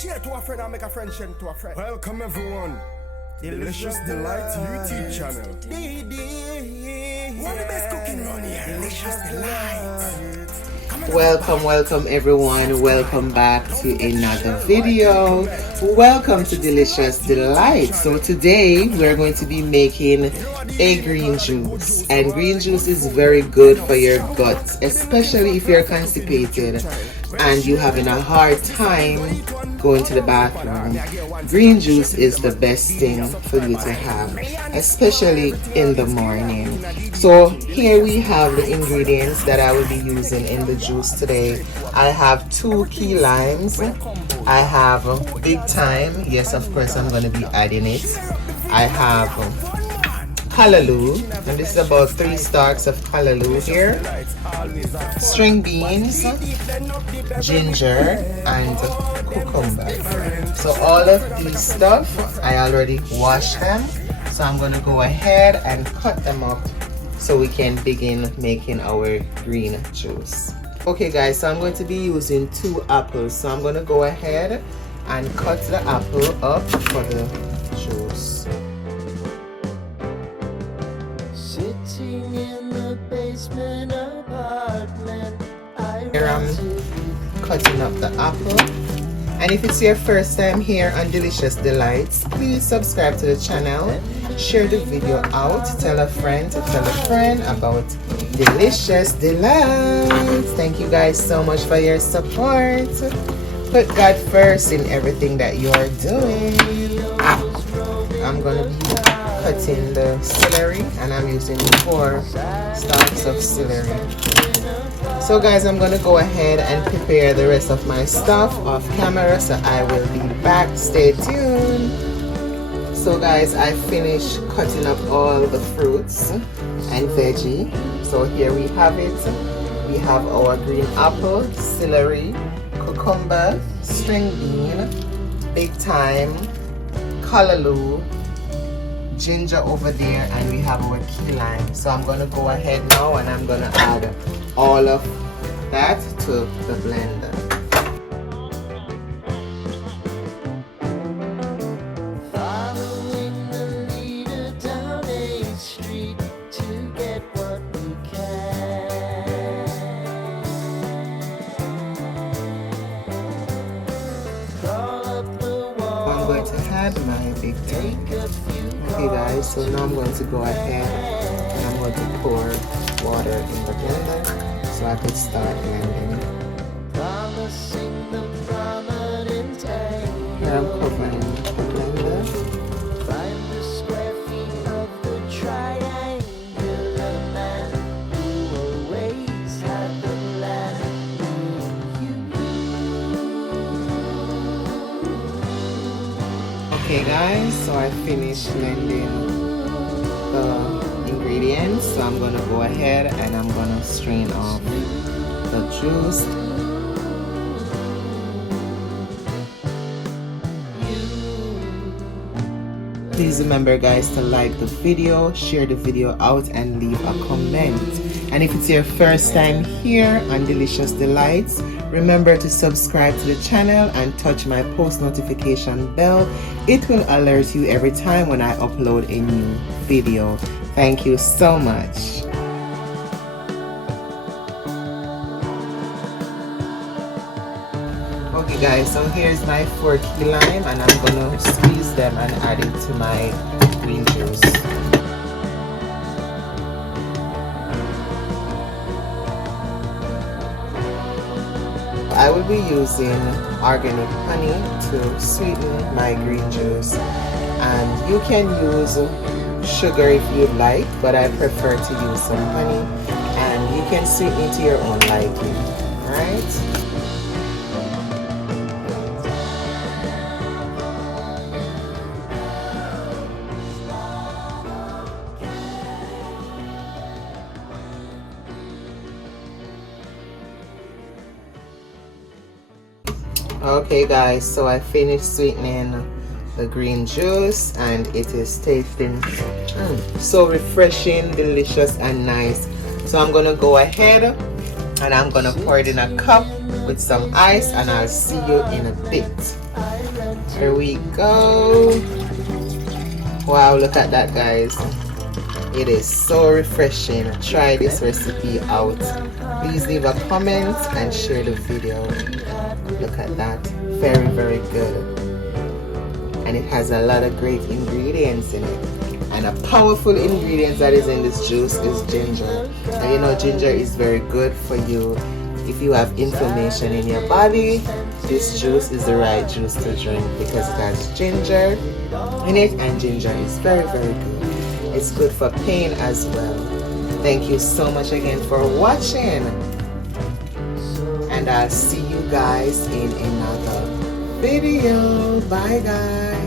Share to a friend and make a friend share to a friend. Welcome everyone. Delicious Delights YouTube channel. One of the best cooking around here. Delicious Delights. Welcome everyone. Welcome back to another video. Welcome to Delicious Delights. So today we're going to be making a green juice, and green juice is very good for your gut, especially if you're constipated and you're having a hard time going to the bathroom. Green juice is the best thing for you to have, especially in the morning. So here we have the ingredients that I will be using in the juice today. I have 2 key limes. I have big thyme. Yes, of course I'm going to be adding it. I have callaloo, and this is about 3 stalks of callaloo here, string beans, ginger, and cucumber. So all of these stuff I already washed them, so I'm going to go ahead and cut them up so we can begin making our green juice. Okay guys, so I'm going to be using 2 apples, so I'm going to go ahead and cut the apple up for the juice. Sitting in the basement apartment, Here I'm cutting up the apple. And if it's your first time here on Delicious Delights, please subscribe to the channel, share the video out, tell a friend to tell a friend about Delicious Delights. Thank you guys so much for your support. Put God first in everything that you are doing. I'm going to be cutting the celery, and I'm using 4 stalks of celery. So guys, I'm going to go ahead and prepare the rest of my stuff off camera, so I will be back. Stay tuned. So guys, I finished cutting up all the fruits and veggie. So here we have it. We have our green apple, celery, cucumber, string bean, big thyme, callaloo, ginger over there, and we have our key lime. So I'm going to go ahead now and I'm going to add all of that to the blender. following the leader down a street to get what we can. Crawl up the wall, I'm going to add my big thyme. take a few Okay guys, so now I'm going to go ahead and I'm going to pour water in the blender so I could start blending. promising the prominent angle. Here I'm covering the blender. Find the square feet of the triangular man who always had the land Okay guys, so I finished blending the ingredients, so I'm going to go ahead and I'm going to strain off the juice. Please remember guys to like the video, share the video out, and leave a comment. And if it's your first time here on Delicious Delights, remember to subscribe to the channel and touch my post notification bell. It will alert you every time when I upload a new video. Thank you so much. Okay guys, so here's my 4 key lime, and I'm gonna squeeze them and add it to my green juice. I will be using organic honey to sweeten my green juice, and you can use sugar if you'd like, but I prefer to use some honey, and you can sweeten it to your own liking. Alright? Okay guys, so I finished sweetening the green juice, and it is tasting so refreshing, delicious, and nice. So I'm gonna go ahead and I'm gonna pour it in a cup with some ice, and I'll see you in a bit. There we go. Wow, look at that, guys. It is so refreshing. Try this recipe out. Please leave a comment and share the video. Look at that. Very, very good. And it has a lot of great ingredients in it. And a powerful ingredient that is in this juice is ginger. And you know, ginger is very good for you. If you have inflammation in your body, this juice is the right juice to drink because it has ginger in it, and ginger is very, very good. It's good for pain as well. Thank you so much again for watching, and I'll see you guys in another video. Bye guys.